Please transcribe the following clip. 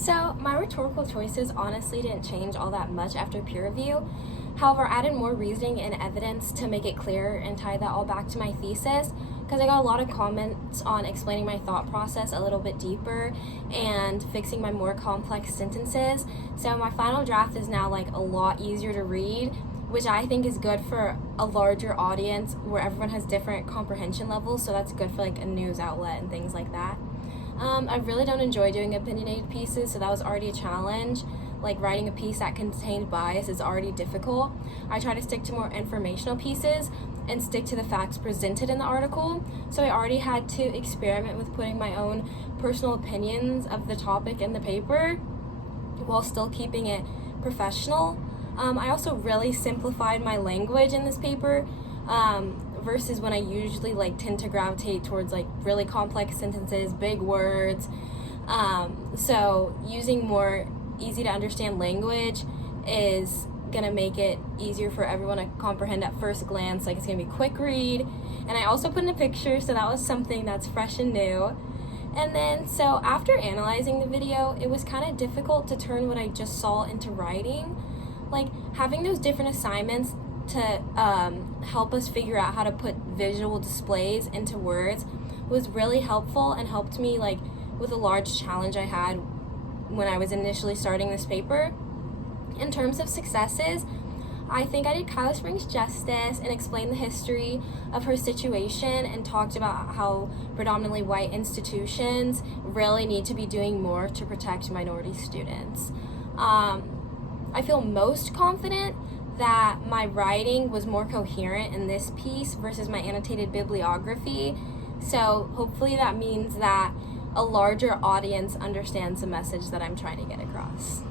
So my rhetorical choices honestly didn't change all that much after peer review. However, I added more reasoning and evidence to make it clearer and tie that all back to my thesis because I got a lot of comments on explaining my thought process a little bit deeper and fixing my more complex sentences. So my final draft is now like a lot easier to read, which I think is good for a larger audience where everyone has different comprehension levels, so that's good for like a news outlet and things like that. I really don't enjoy doing opinionated pieces, so that was already a challenge. Like writing a piece that contained bias is already difficult. I try to stick to more informational pieces and stick to the facts presented in the article. So I already had to experiment with putting my own personal opinions of the topic in the paper while still keeping it professional. I also really simplified my language in this paper versus when I usually tend to gravitate towards really complex sentences, big words. So using more easy to understand language is gonna make it easier for everyone to comprehend at first glance. It's gonna be a quick read. And I also put in a picture, so that was something that's fresh and new. And then, so after analyzing the video, it was kind of difficult to turn what I just saw into writing. Having those different assignments to help us figure out how to put visual displays into words was really helpful and helped me with a large challenge I had when I was initially starting this paper. In terms of successes, I think I did Kyla Springs justice and explained the history of her situation and talked about how predominantly white institutions really need to be doing more to protect minority students. I feel most confident that my writing was more coherent in this piece versus my annotated bibliography. So hopefully that means that a larger audience understands the message that I'm trying to get across.